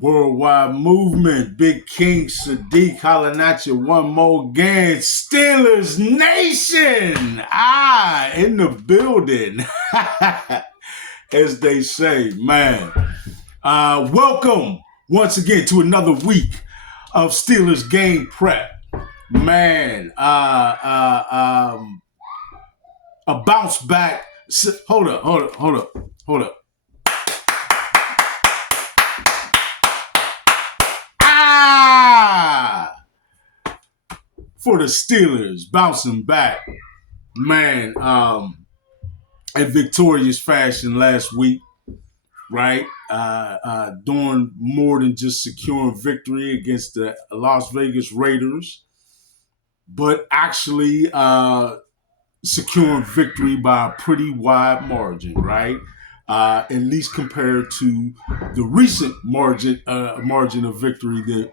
Worldwide movement, Big King Sadiq hollering at you one more again. Steelers Nation, in the building, as they say, man. Welcome once again to another week of Steelers game prep, man. A bounce back. Hold up. For the Steelers, bouncing back, man, in victorious fashion last week, right? Doing more than just securing victory against the Las Vegas Raiders, but actually securing victory by a pretty wide margin, right? At least compared to the recent margin of victory that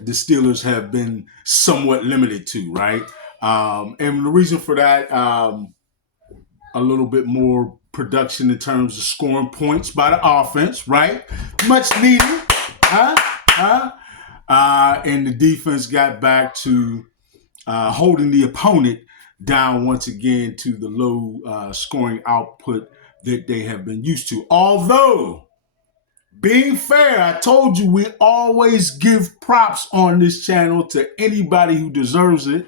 the Steelers have been somewhat limited to, right? And the reason for that, a little bit more production in terms of scoring points by the offense, right? Much needed, and the defense got back to holding the opponent down once again to the low scoring output that they have been used to. Although, being fair, I told you we always give props on this channel to anybody who deserves it.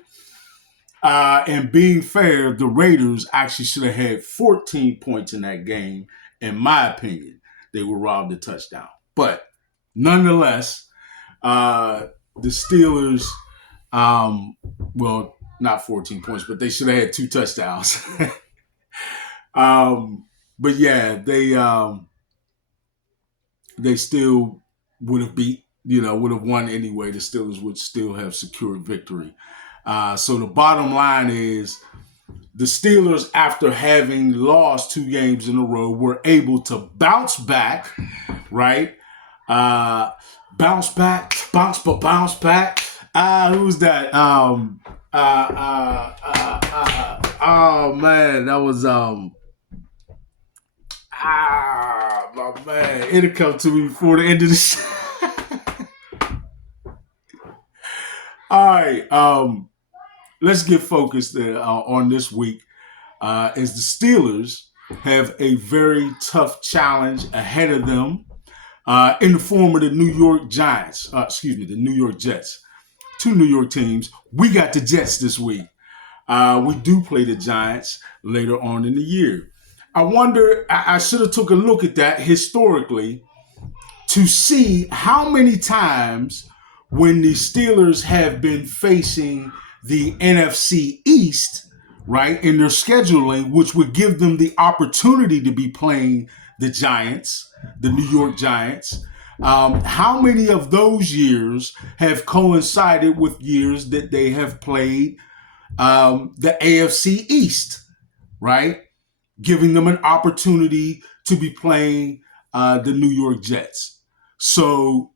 And being fair, the Raiders actually should have had 14 points in that game. In my opinion, they were robbed a touchdown. But nonetheless, the Steelers, well, not 14 points, but they should have had 2 touchdowns. But yeah, they still would have would have won anyway. The Steelers would still have secured victory. So the bottom line is the Steelers, after having lost 2 games in a row, were able to bounce back, right? Bounce back. Who's that? Oh man, that was my man. It'll come to me before the end of the show. All right, let's get focused on this week. As the Steelers have a very tough challenge ahead of them in the form of the New York Giants. The New York Jets. 2 New York teams. We got the Jets this week. We do play the Giants later on in the year. I wonder, I should have took a look at that historically to see how many times when the Steelers have been facing the NFC East, right, in their scheduling, which would give them the opportunity to be playing the Giants, the New York Giants. How many of those years have coincided with years that they have played the AFC East, right? Giving them an opportunity to be playing the New York Jets. So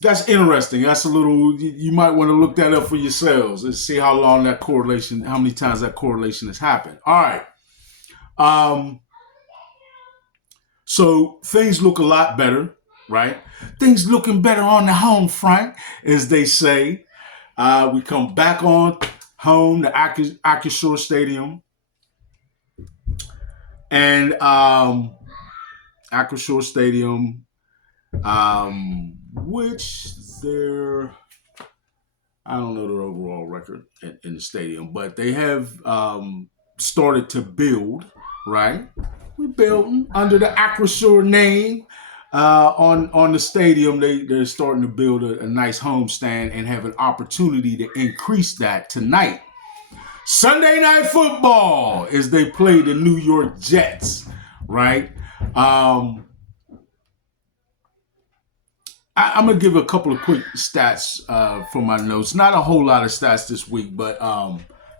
that's interesting. That's a little, you might want to look that up for yourselves and see how long that correlation, how many times that correlation has happened. All right. So things look a lot better, right? Things looking better on the home front, as they say. We come back on home to Acrisure Stadium. And Acrisure Stadium, which I don't know their overall record in the stadium, but they have started to build, right? We're building under the Acrisure name on the stadium. They're starting to build a nice homestand and have an opportunity to increase that tonight. Sunday Night Football as they play the New York Jets, right? I'm going to give a couple of quick stats from my notes. Not a whole lot of stats this week, but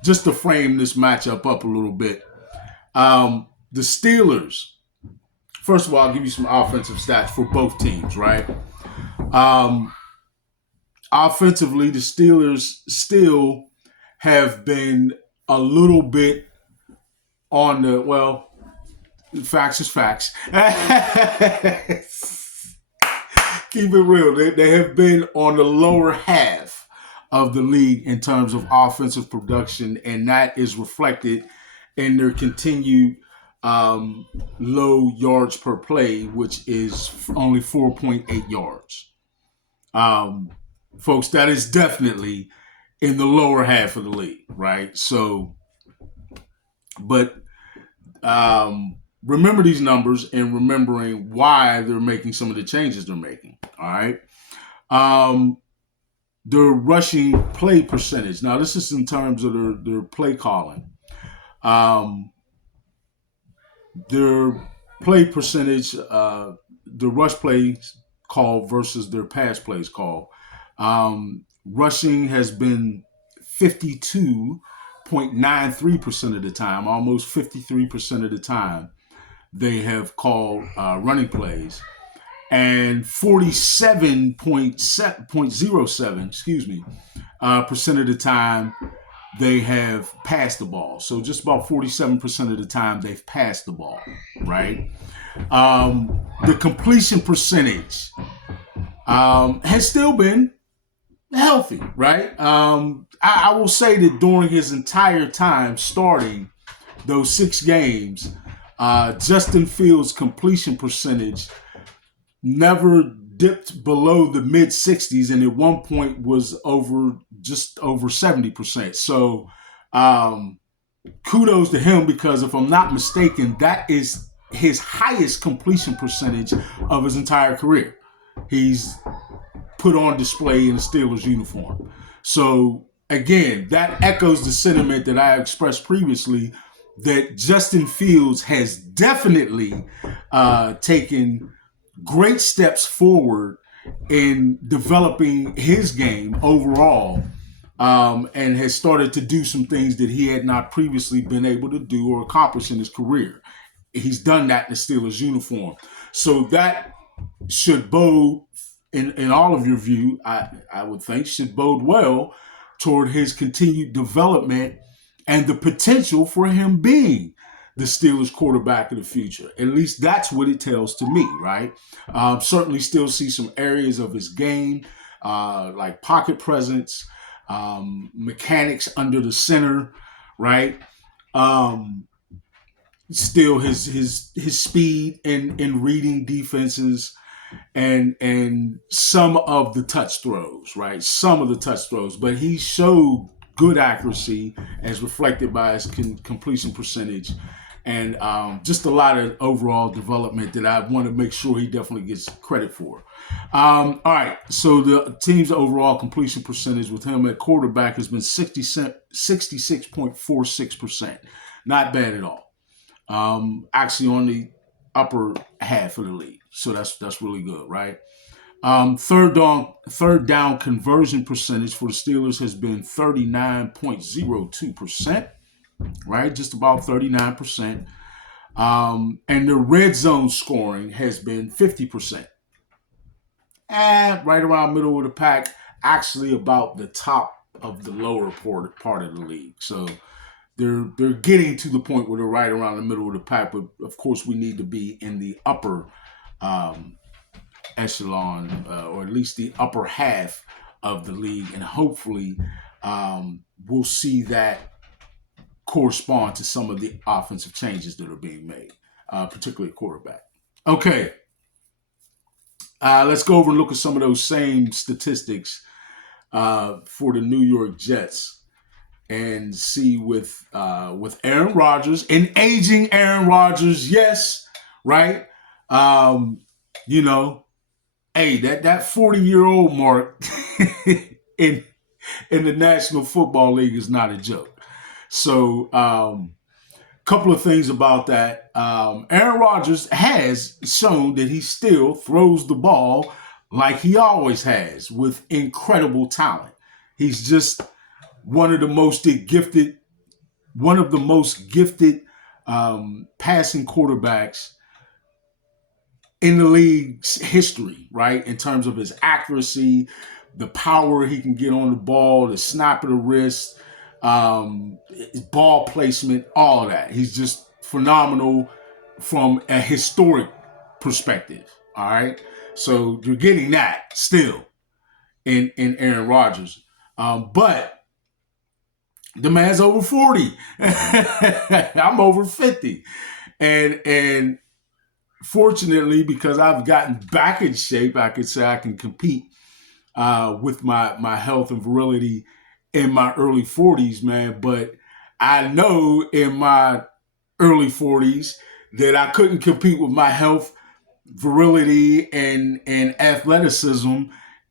just to frame this matchup up a little bit. The Steelers, first of all, I'll give you some offensive stats for both teams, right? Offensively, the Steelers still have been a little bit on the, well, Facts is facts. Keep it real. They have been on the lower half of the league in terms of offensive production, and that is reflected in their continued um, low yards per play, which is only 4.8 yards. Um, Folks, that is definitely in the lower half of the league, right? So, but remember these numbers and remembering why they're making some of the changes they're making. All right. Um, their rushing play percentage. Now, this is in terms of their play calling. Um, their play percentage, the rush plays call versus their pass plays call. Rushing has been 52.93% of the time, almost 53% of the time they have called running plays, and 47.07, excuse me, percent of the time they have passed the ball. So just about 47% of the time they've passed the ball, right? The completion percentage has still been healthy, right? I will say that during his entire time starting those 6 games, Justin Fields' completion percentage never dipped below the mid 60s, and at one point was just over 70%. So, kudos to him, because if I'm not mistaken, that is his highest completion percentage of his entire career. He's put on display in the Steelers uniform. So again, that echoes the sentiment that I expressed previously, that Justin Fields has definitely taken great steps forward in developing his game overall, and has started to do some things that he had not previously been able to do or accomplish in his career. He's done that in the Steelers uniform. So that should bode, in all of your view, I would think, should bode well toward his continued development and the potential for him being the Steelers quarterback of the future. At least that's what it tells to me, right? Certainly still see some areas of his game, like pocket presence, mechanics under the center, right? Still his speed in reading defenses, and some of the touch throws, right? Some of the touch throws, but he showed good accuracy as reflected by his completion percentage, and just a lot of overall development that I want to make sure he definitely gets credit for. All right, so the team's overall completion percentage with him at quarterback has been 66.46%. Not bad at all. Actually on the upper half of the league. So that's really good, right? Third down conversion percentage for the Steelers has been 39.02%, right? Just about 39%. And the red zone scoring has been 50%. And right around middle of the pack, actually about the top of the lower part of the league. So they're getting to the point where they're right around the middle of the pack, but of course we need to be in the upper echelon, or at least the upper half of the league, and hopefully we'll see that correspond to some of the offensive changes that are being made, particularly quarterback. Okay, let's go over and look at some of those same statistics for the New York Jets, and see with Aaron Rodgers, an aging Aaron Rodgers, yes, right? You know, hey, that 40-year-old mark in the National Football League is not a joke. So, couple of things about that. Aaron Rodgers has shown that he still throws the ball like he always has, with incredible talent. He's just one of the most gifted passing quarterbacks in the league's history, right? In terms of his accuracy, the power he can get on the ball, the snap of the wrist, ball placement, all of that. He's just phenomenal from a historic perspective. All right. So you're getting that still in Aaron Rodgers. But the man's over 40. I'm over 50. And fortunately, because I've gotten back in shape, I could say I can compete with my health and virility in my early 40s, man. But I know in my early 40s that I couldn't compete with my health, virility, and athleticism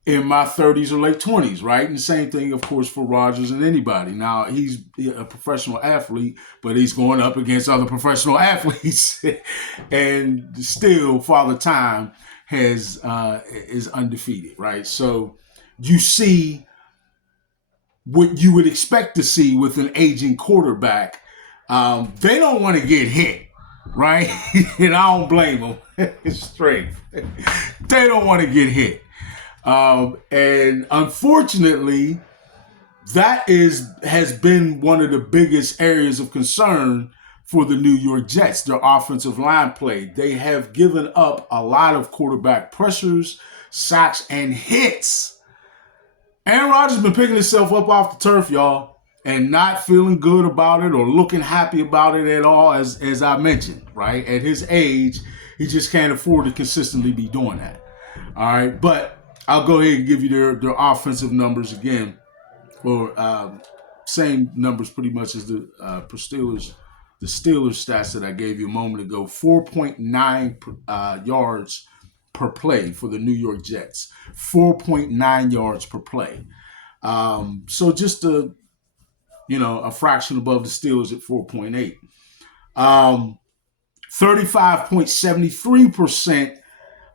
in my 30s or late 20s, right? And the same thing, of course, for Rodgers and anybody. Now, he's a professional athlete, but he's going up against other professional athletes. And still, Father Time is undefeated, right? So you see what you would expect to see with an aging quarterback. They don't want to get hit, right? And I don't blame them. It's straight. They don't want to get hit. And unfortunately, has been one of the biggest areas of concern for the New York Jets, their offensive line play. They have given up a lot of quarterback pressures, sacks, and hits. Aaron Rodgers has been picking himself up off the turf, y'all, and not feeling good about it or looking happy about it at all, as I mentioned, right? At his age, he just can't afford to consistently be doing that. All right, but I'll go ahead and give you their offensive numbers again, or same numbers pretty much as the Steelers stats that I gave you a moment ago. 4.9 yards per play for the New York Jets. 4.9 yards per play. So just a fraction above the Steelers at 4.8. 35.73%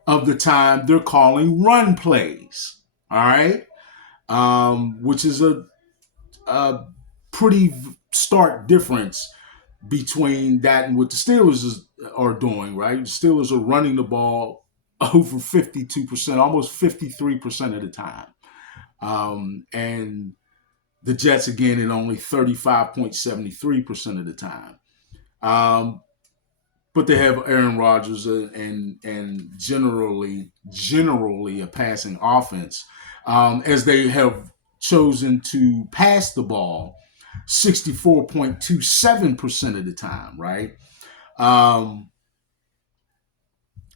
of the time they're calling run plays. All right. Which is a pretty stark difference between that and what the Steelers are doing, right? The Steelers are running the ball over 52%, almost 53% of the time. And the Jets, again, at only 35.73% of the time. But they have Aaron Rodgers and generally a passing offense, as they have chosen to pass the ball 64.27% of the time, right?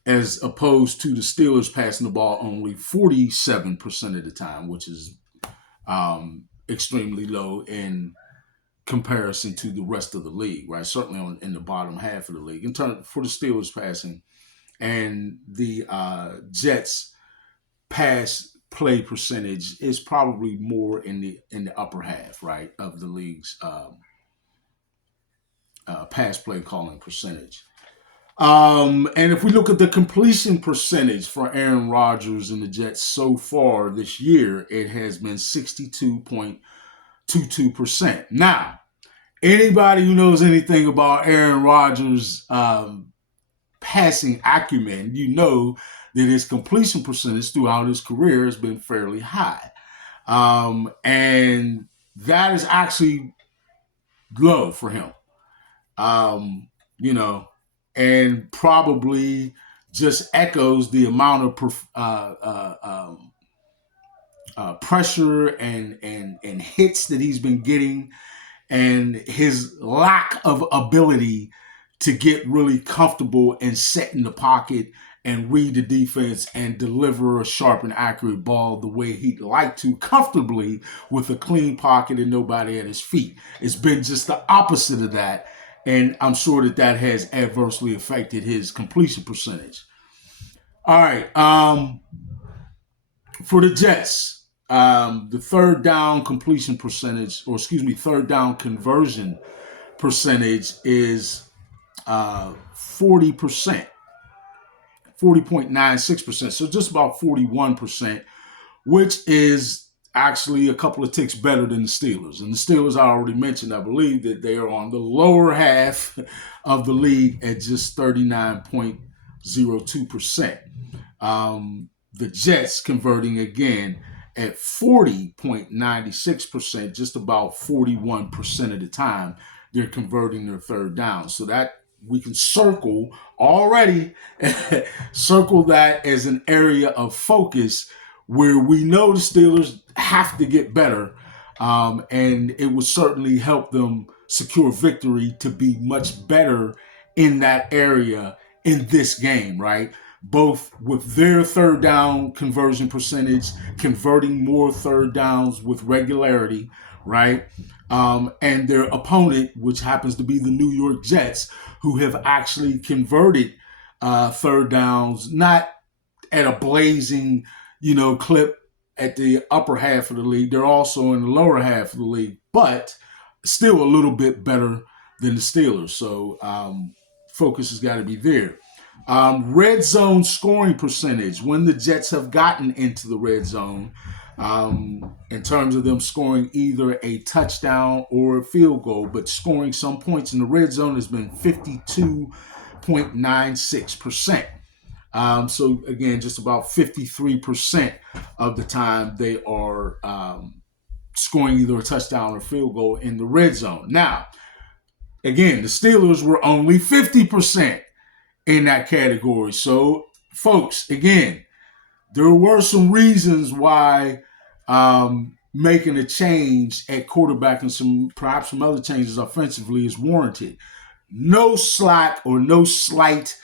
As opposed to the Steelers passing the ball only 47% of the time, which is extremely low in comparison to the rest of the league, right? Certainly in the bottom half of the league. In terms for the Steelers passing, and the Jets pass play percentage is probably more in the upper half, right, of the league's pass play calling percentage. And if we look at the completion percentage for Aaron Rodgers and the Jets so far this year, it has been 62.22%. Now, anybody who knows anything about Aaron Rodgers' passing acumen, you know that his completion percentage throughout his career has been fairly high. And that is actually low for him. And probably just echoes the amount of pressure and hits that he's been getting, and his lack of ability to get really comfortable and set in the pocket and read the defense and deliver a sharp and accurate ball the way he'd like to, comfortably with a clean pocket and nobody at his feet. It's been just the opposite of that, and I'm sure that has adversely affected his completion percentage. All right, for the Jets, the third down completion percentage, third down conversion percentage is 40%, 40.96%. So just about 41%, which is actually a couple of ticks better than the Steelers. And the Steelers, I already mentioned, I believe that they are on the lower half of the league at just 39.02%. The Jets converting again at 40.96%, just about 41% of the time they're converting their third down. So that we can circle already, circle that as an area of focus where we know the Steelers have to get better. And it would certainly help them secure victory to be much better in that area in this game, right? Both with their third down conversion percentage, converting more third downs with regularity, right? And their opponent, which happens to be the New York Jets, who have actually converted third downs, not at a blazing, clip at the upper half of the league. They're also in the lower half of the league, but still a little bit better than the Steelers. So focus has got to be there. Red zone scoring percentage, when the Jets have gotten into the red zone, in terms of them scoring either a touchdown or a field goal, but scoring some points in the red zone has been 52.96%. So again, just about 53% of the time they are scoring either a touchdown or field goal in the red zone. Now, again, the Steelers were only 50% in that category. So, folks, again, there were some reasons why making a change at quarterback and perhaps some other changes offensively is warranted. No slack or no slight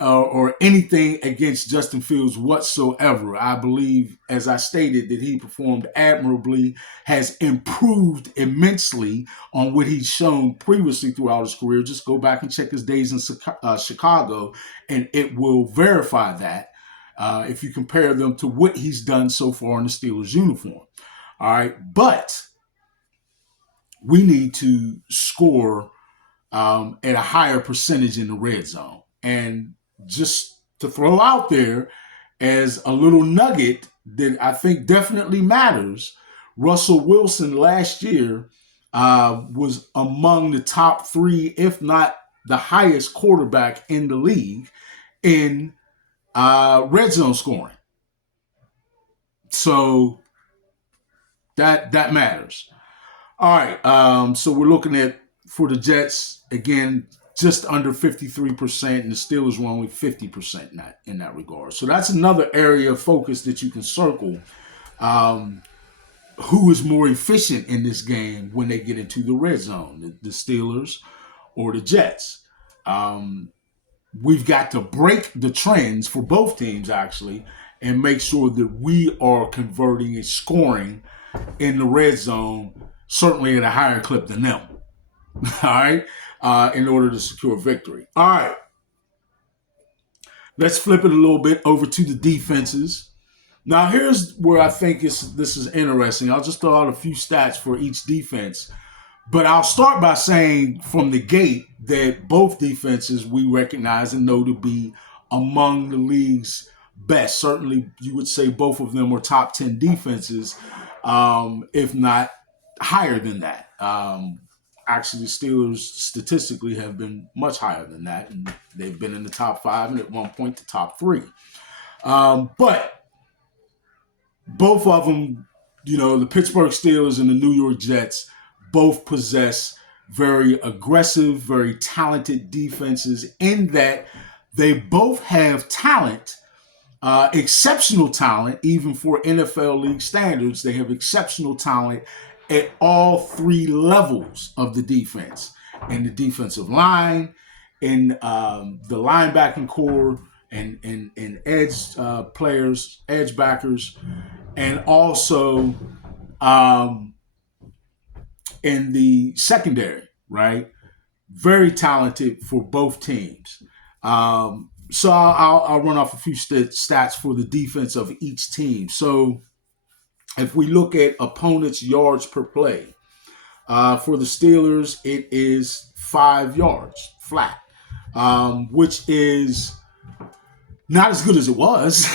or anything against Justin Fields whatsoever. I believe, as I stated, that he performed admirably, has improved immensely on what he's shown previously throughout his career. Just go back and check his days in Chicago, and it will verify that if you compare them to what he's done so far in the Steelers uniform. All right, but we need to score at a higher percentage in the red zone. And just to throw out there as a little nugget that I think definitely matters, Russell Wilson last year was among the top 3, if not the highest quarterback in the league in red zone scoring. So that matters. All right, so we're looking at, for the Jets, again, just under 53%, and the Steelers were only 50% in that regard. So that's another area of focus that you can circle. Who is more efficient in this game when they get into the red zone, the Steelers or the Jets? We've got to break the trends for both teams, actually, and make sure that we are converting and scoring in the red zone, certainly at a higher clip than them. All right, in order to secure victory. All right, let's flip it a little bit over to the defenses. Now, here's where I think this is interesting. I'll just throw out a few stats for each defense, but I'll start by saying from the gate that both defenses we recognize and know to be among the league's best. Certainly, you would say both of them are top 10 defenses, if not higher than that. Actually, the Steelers statistically have been much higher than that, and they've been in the top 5 and at one point the top 3. But both of them, the Pittsburgh Steelers and the New York Jets, both possess very aggressive, very talented defenses in that they both have talent, exceptional talent, even for NFL league standards. They have exceptional talent at all 3 levels of the defense, in the defensive line, in the linebacking core, and edge players, edge backers, and also in the secondary, right? Very talented for both teams. So I'll run off a few stats for the defense of each team. So if we look at opponents' yards per play, for the Steelers, it is 5 yards flat, which is not as good as it was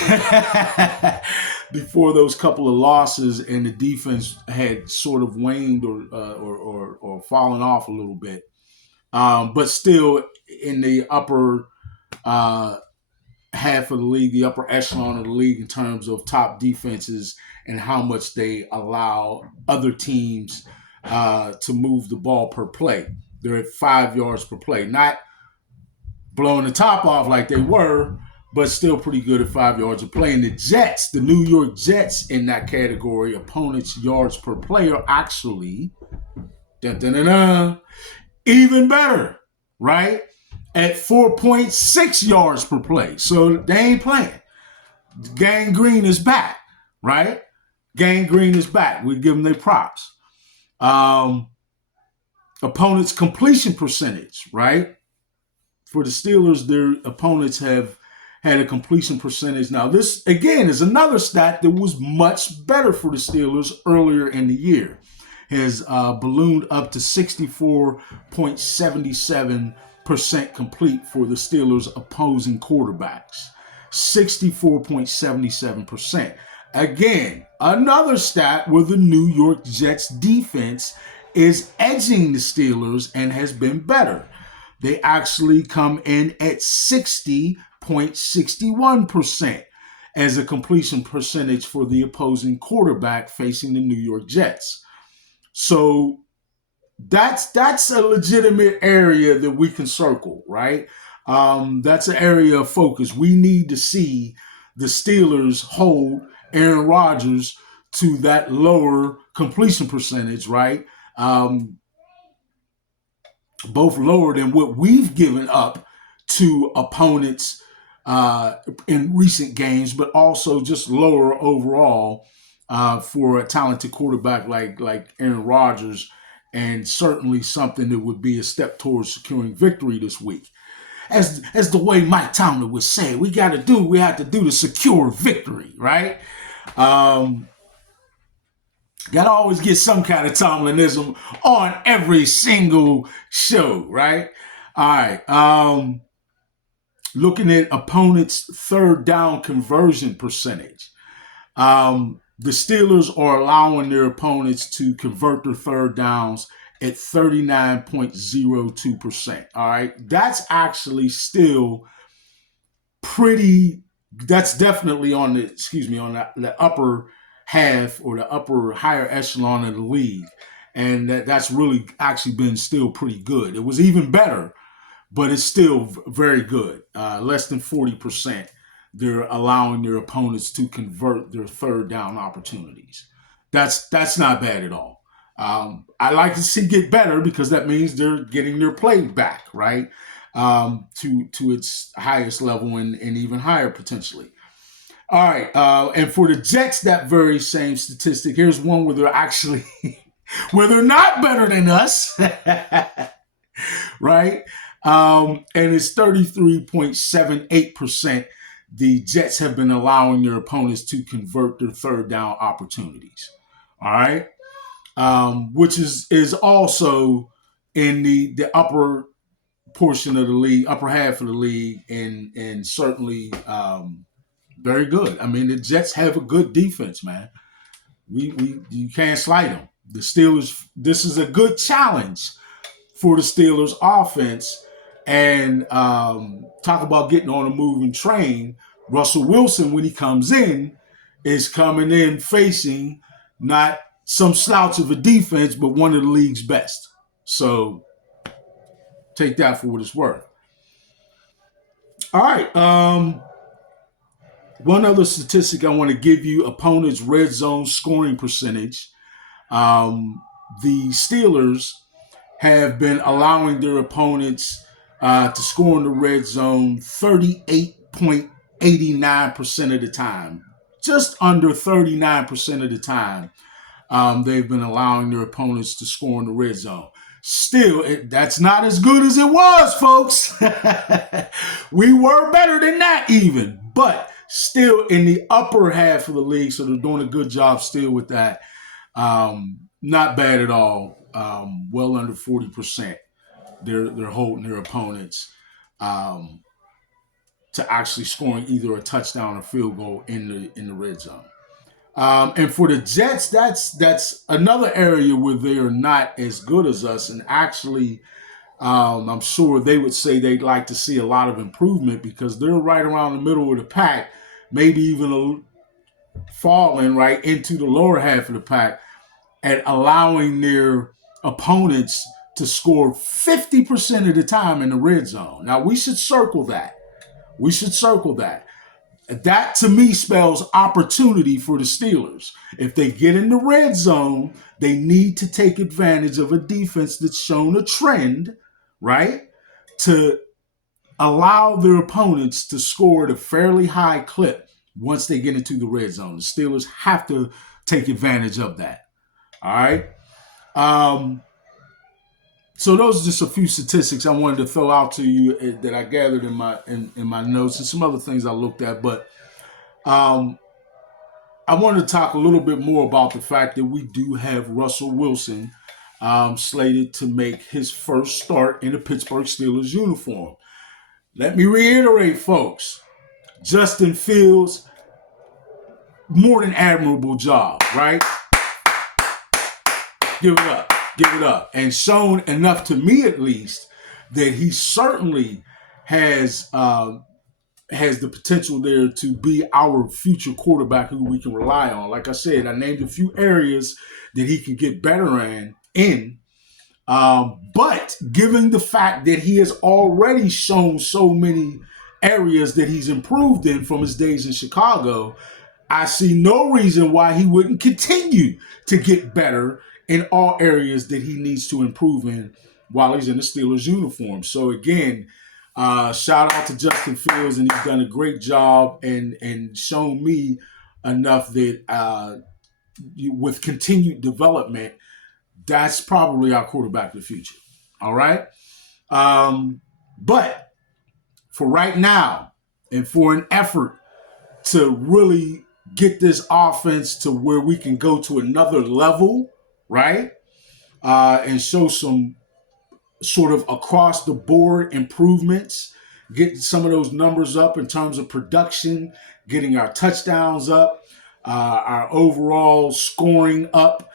before those couple of losses and the defense had sort of waned or fallen off a little bit. But still in the upper half of the league, the upper echelon of the league in terms of top defenses and how much they allow other teams to move the ball per play. They're at 5 yards per play. Not blowing the top off like they were, but still pretty good at 5 yards of play. And the Jets, the New York Jets in that category, opponents' yards per player, actually, even better, right? At 4.6 yards per play. So they ain't playing. Gang Green is back, right? Gang Green is back. We give them their props. Opponents' completion percentage, right? For the Steelers, their opponents have had a completion percentage. Now, this, again, is another stat that was much better for the Steelers earlier in the year. Has ballooned up to 64.77% complete for the Steelers' opposing quarterbacks. 64.77%. Again, another stat where the New York Jets defense is edging the Steelers and has been better. They actually come in at 60.61% as a completion percentage for the opposing quarterback facing the New York Jets. So that's a legitimate area that we can circle, right? That's an area of focus. We need to see the Steelers hold Aaron Rodgers to that lower completion percentage, right? Both lower than what we've given up to opponents in recent games, but also just lower overall for a talented quarterback like Aaron Rodgers, and certainly something that would be a step towards securing victory this week. As the way Mike Tomlin would say, we have to do to secure victory, right? Got to always get some kind of Tomlinism on every single show, right? All right. Looking at opponents' third down conversion percentage. The Steelers are allowing their opponents to convert their third downs at 39.02%. All right. That's actually still pretty, that's definitely on the upper half or the upper higher echelon of the league. And that's really actually been still pretty good. It was even better, but it's still very good. Less than 40%. They're allowing their opponents to convert their third down opportunities. That's not bad at all. I like to see get better because that means they're getting their play back, right? To its highest level and even higher potentially. All right. And for the Jets, that very same statistic, here's one where they're actually, where they're not better than us, right? And it's 33.78%. The Jets have been allowing their opponents to convert their third down opportunities. All right. Which is also in the upper portion of the league, upper half of the league, and certainly very good. I mean, the Jets have a good defense, man. You can't slight them. The Steelers, this is a good challenge for the Steelers offense. And talk about getting on a moving train. Russell Wilson, when he comes in, is coming in facing not some slouch of a defense, but one of the league's best. So take that for what it's worth. All right. One other statistic I want to give you, opponents' red zone scoring percentage. The Steelers have been allowing their opponents to score in the red zone 38.89% of the time. Just under 39% of the time, they've been allowing their opponents to score in the red zone. Still, that's not as good as it was, folks. We were better than that even, but still in the upper half of the league, so they're doing a good job still with that. Not bad at all. Well under 40%. They're holding their opponents to actually scoring either a touchdown or field goal in the red zone. And for the Jets, that's another area where they are not as good as us. And actually, I'm sure they would say they'd like to see a lot of improvement because they're right around the middle of the pack, maybe even falling right into the lower half of the pack at allowing their opponents to score 50% of the time in the red zone. Now, we should circle that. We should circle that. That to me spells opportunity for the Steelers. If they get in the red zone, they need to take advantage of a defense that's shown a trend, right? To allow their opponents to score at a fairly high clip once they get into the red zone. The Steelers have to take advantage of that. All right. So those are just a few statistics I wanted to throw out to you that I gathered in my notes and some other things I looked at. But I wanted to talk a little bit more about the fact that we do have Russell Wilson slated to make his first start in the Pittsburgh Steelers uniform. Let me reiterate, folks. Justin Fields, more than admirable job, right? Give it up. Give it up. And shown enough to me, at least, that he certainly has the potential there to be our future quarterback who we can rely on. Like I said, I named a few areas that he can get better in. But given the fact that he has already shown so many areas that he's improved in from his days in Chicago, I see no reason why he wouldn't continue to get better in all areas that he needs to improve in while he's in the Steelers uniform. So again, shout out to Justin Fields, and he's done a great job and shown me enough that with continued development, that's probably our quarterback of the future. All right? But for right now, and for an effort to really get this offense to where we can go to another level, right? And show some sort of across the board improvements, get some of those numbers up in terms of production, getting our touchdowns up, our overall scoring up,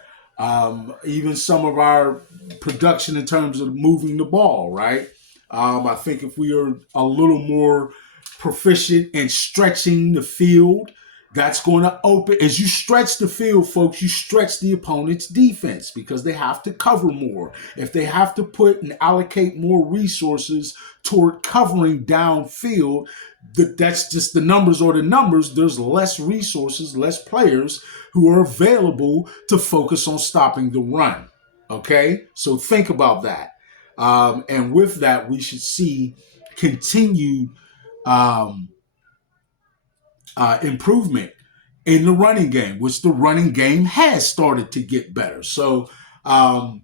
even some of our production in terms of moving the ball, right? I think if we are a little more proficient in stretching the field, that's going to open. As you stretch the field, folks, you stretch the opponent's defense because they have to cover more. If they have to put and allocate more resources toward covering downfield, that's just the numbers are the numbers. There's less resources, less players who are available to focus on stopping the run. Okay? So think about that. And with that, we should see continued improvement in the running game, which the running game has started to get better. So I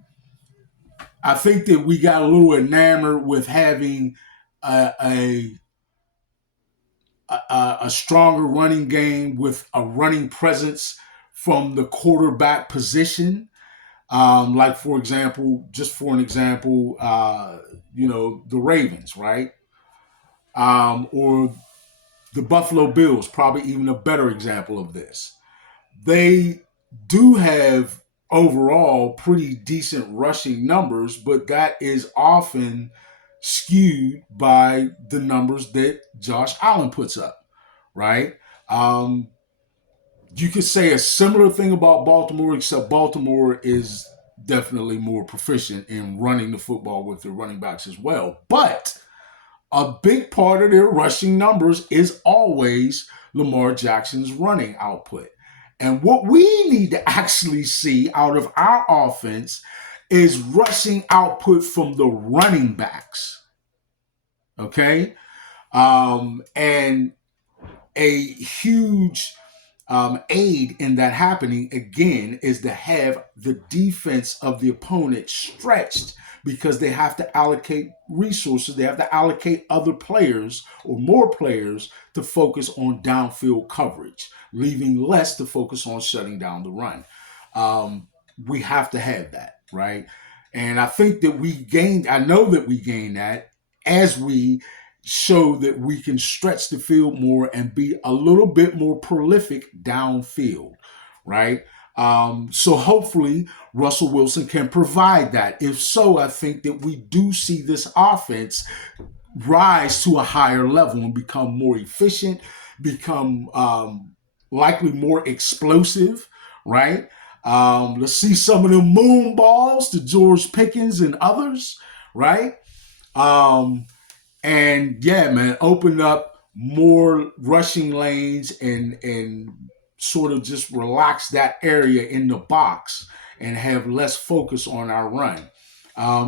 think that we got a little enamored with having a stronger running game with a running presence from the quarterback position. Like, for example, the Ravens, right? Or the Buffalo Bills, probably even a better example of this. They do have overall pretty decent rushing numbers, but that is often skewed by the numbers that Josh Allen puts up, right? You could say a similar thing about Baltimore, except Baltimore is definitely more proficient in running the football with their running backs as well. But a big part of their rushing numbers is always Lamar Jackson's running output. And what we need to actually see out of our offense is rushing output from the running backs. Okay? And a huge aid in that happening, again, is to have the defense of the opponent stretched, because they have to allocate resources. They have to allocate other players or more players to focus on downfield coverage, leaving less to focus on shutting down the run. We have to have that, right? And I think that I know that we gain that as we show that we can stretch the field more and be a little bit more prolific downfield, right? So hopefully Russell Wilson can provide that. If so, I think that we do see this offense rise to a higher level and become more efficient, become likely more explosive, right? Let's see some of them moon balls to George Pickens and others, right? Um, and yeah, man, open up more rushing lanes and sort of just relax that area in the box and have less focus on our run.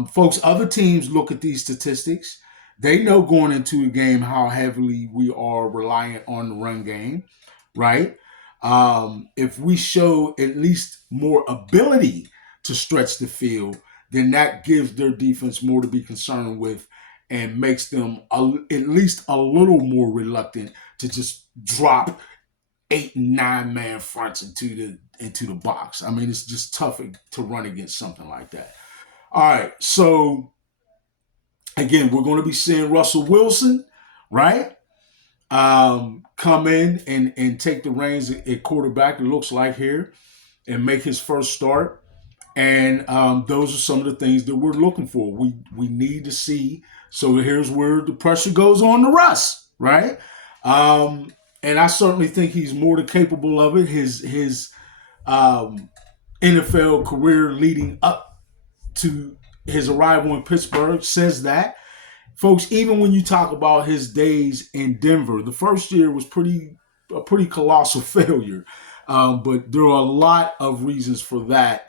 Folks, other teams look at these statistics. They know going into a game how heavily we are reliant on the run game, right? If we show at least more ability to stretch the field, then that gives their defense more to be concerned with and makes them at least a little more reluctant to just drop 8 and 9 man fronts into the box. I mean, it's just tough to run against something like that. All right, so again, we're going to be seeing Russell Wilson, right? Come in and take the reins at quarterback. It looks like here, and make his first start. And those are some of the things that we're looking for. We need to see. So here's where the pressure goes on to Russ, right? And I certainly think he's more than capable of it. His NFL career leading up to his arrival in Pittsburgh says that. Folks, even when you talk about his days in Denver, the first year was a pretty colossal failure. But there are a lot of reasons for that.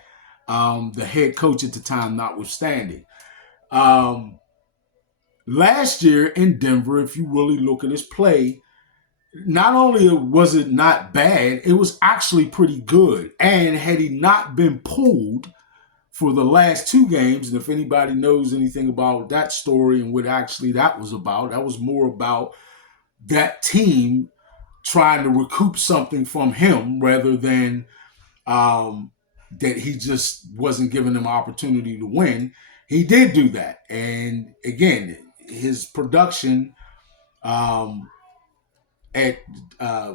The head coach at the time notwithstanding. Last year in Denver, if you really look at his play, not only was it not bad, it was actually pretty good. And had he not been pulled for the last 2 games, and if anybody knows anything about that story and what actually that was more about that team trying to recoup something from him rather than that he just wasn't giving them opportunity to win. He did do that. And again, his production at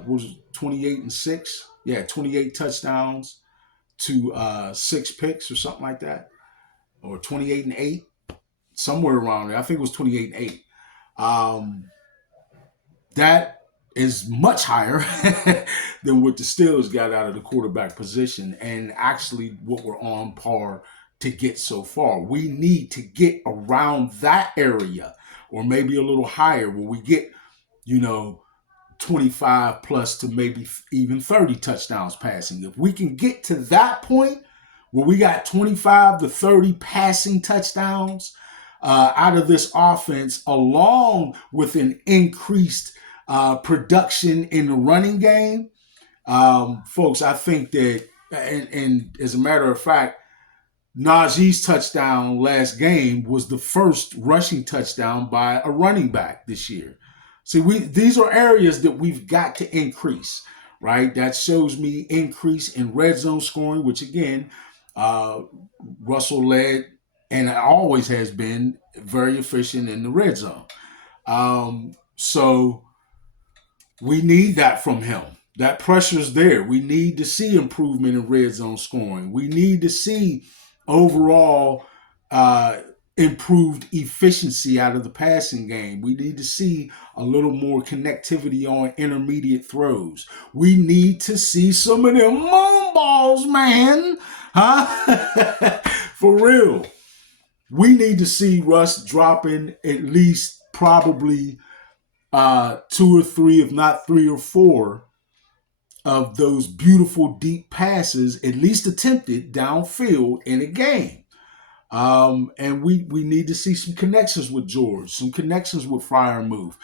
was 28-6. Yeah, 28 touchdowns to 6 picks or something like that. Or 28-8, somewhere around there. I think it was 28-8. That is much higher than what the Steelers got out of the quarterback position, and actually what we're on par to get so far. We need to get around that area, or maybe a little higher, where we get, 25 plus to maybe even 30 touchdowns passing. If we can get to that point where we got 25 to 30 passing touchdowns out of this offense, along with an increased production in the running game, folks, I think that, and as a matter of fact, Najee's touchdown last game was the first rushing touchdown by a running back this year. See, these are areas that we've got to increase, right? That shows me increase in red zone scoring, which again, Russell led and always has been very efficient in the red zone. So we need that from him. That pressure's there. We need to see improvement in red zone scoring. We need to see overall improved efficiency out of the passing game. We need to see a little more connectivity on intermediate throws. We need to see some of them moon balls, man. Huh? For real. We need to see Russ dropping at least probably 2 or 3, if not 3 or 4 of those beautiful deep passes, at least attempted downfield in a game. And we need to see some connections with George, some connections with Freiermuth,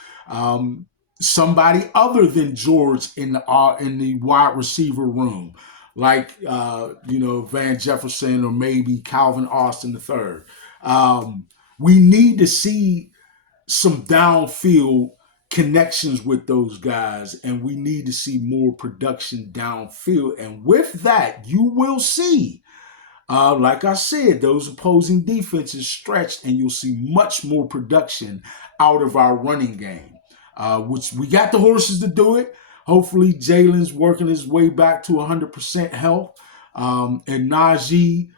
somebody other than George in the wide receiver room, like Van Jefferson or maybe Calvin Austin III. We need to see some downfield connections with those guys, and we need to see more production downfield. And with that, you will see, like I said, those opposing defenses stretched, and you'll see much more production out of our running game, which we got the horses to do it. Hopefully, Jalen's working his way back to 100% health, and Najee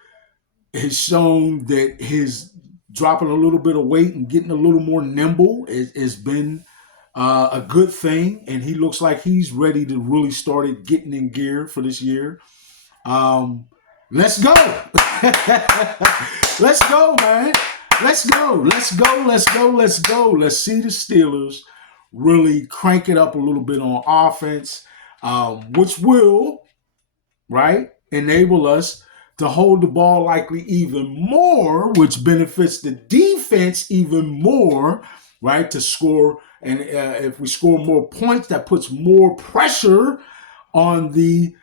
has shown that his dropping a little bit of weight and getting a little more nimble has been a good thing, and he looks like he's ready to really start getting in gear for this year. Let's go. Let's go, man. Let's go. Let's go. Let's go. Let's go. Let's see the Steelers really crank it up a little bit on offense, which will, right, enable us to hold the ball likely even more, which benefits the defense even more, right, to score. And if we score more points, that puts more pressure on the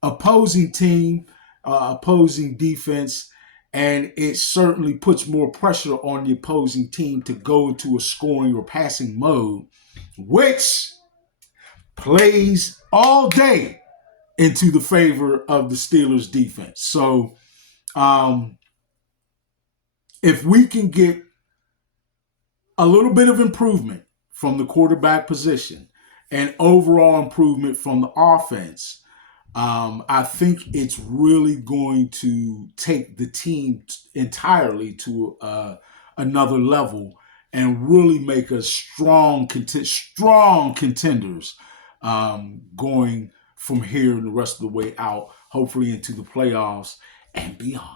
opposing team, opposing defense, and it certainly puts more pressure on the opposing team to go into a scoring or passing mode, which plays all day into the favor of the Steelers defense. So if we can get a little bit of improvement from the quarterback position and overall improvement from the offense, I think it's really going to take the team entirely to another level and really make us strong contenders going from here and the rest of the way out, hopefully into the playoffs and beyond.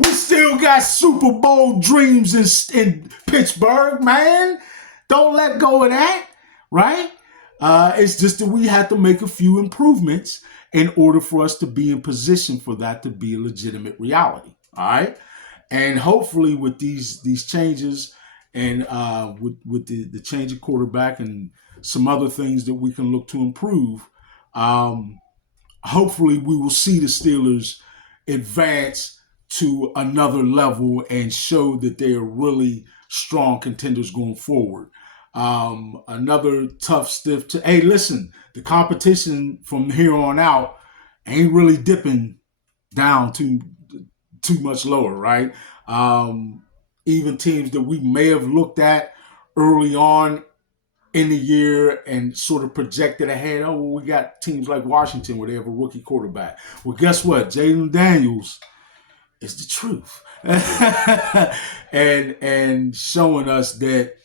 We still got Super Bowl dreams in Pittsburgh, man. Don't let go of that, right? It's just that we have to make a few improvements in order for us to be in position for that to be a legitimate reality. All right. And hopefully with these changes and with the change of quarterback and some other things that we can look to improve, hopefully we will see the Steelers advance to another level and show that they are really strong contenders going forward. Another tough stiff to, hey, listen, the competition from here on out ain't really dipping down too much lower, right? Even teams that we may have looked at early on in the year and sort of projected ahead. Oh, well, we got teams like Washington where they have a rookie quarterback. Well, guess what? Jalen Daniels is the truth. and showing us that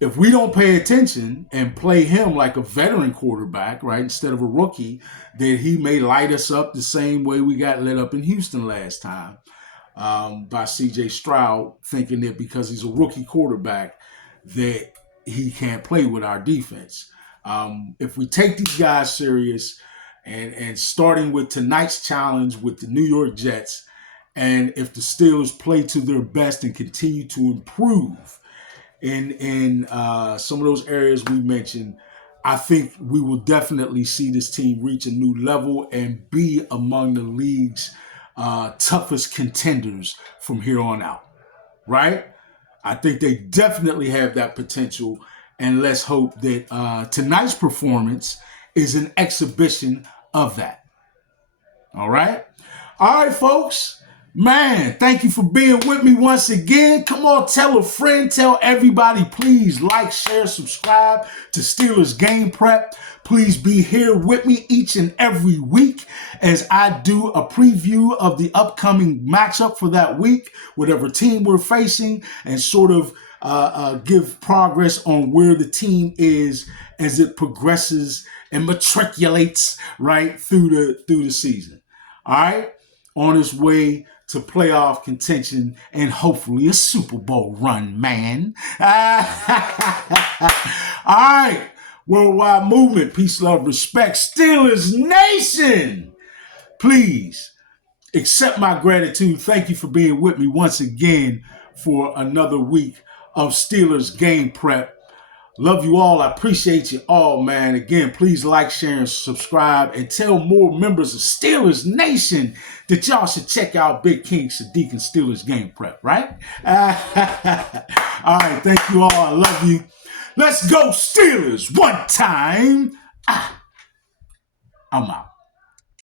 if we don't pay attention and play him like a veteran quarterback, right, instead of a rookie, then he may light us up the same way we got lit up in Houston last time by C.J. Stroud, thinking that because he's a rookie quarterback that he can't play with our defense. If we take these guys serious and starting with tonight's challenge with the New York Jets, and if the Steelers play to their best and continue to improve in some of those areas we mentioned, I think we will definitely see this team reach a new level and be among the league's toughest contenders from here on out, right? I think they definitely have that potential, and let's hope that tonight's performance is an exhibition of that. All right? All right, folks. Man, thank you for being with me once again. Come on, tell a friend, tell everybody. Please like, share, subscribe to Steelers Game Prep. Please be here with me each and every week as I do a preview of the upcoming matchup for that week, whatever team we're facing, and sort of give progress on where the team is as it progresses and matriculates right through the season. All right, on its way to playoff contention and hopefully a Super Bowl run, man. All right. Worldwide movement, peace, love, respect. Steelers Nation, please accept my gratitude. Thank you for being with me once again for another week of Steelers Game Prep. Love you all. I appreciate you all, man. Again, please like, share, and subscribe, and tell more members of Steelers Nation that y'all should check out Big King Sadiq and Steelers Game Prep, right? All right, thank you all. I love you. Let's go Steelers one time. I'm out.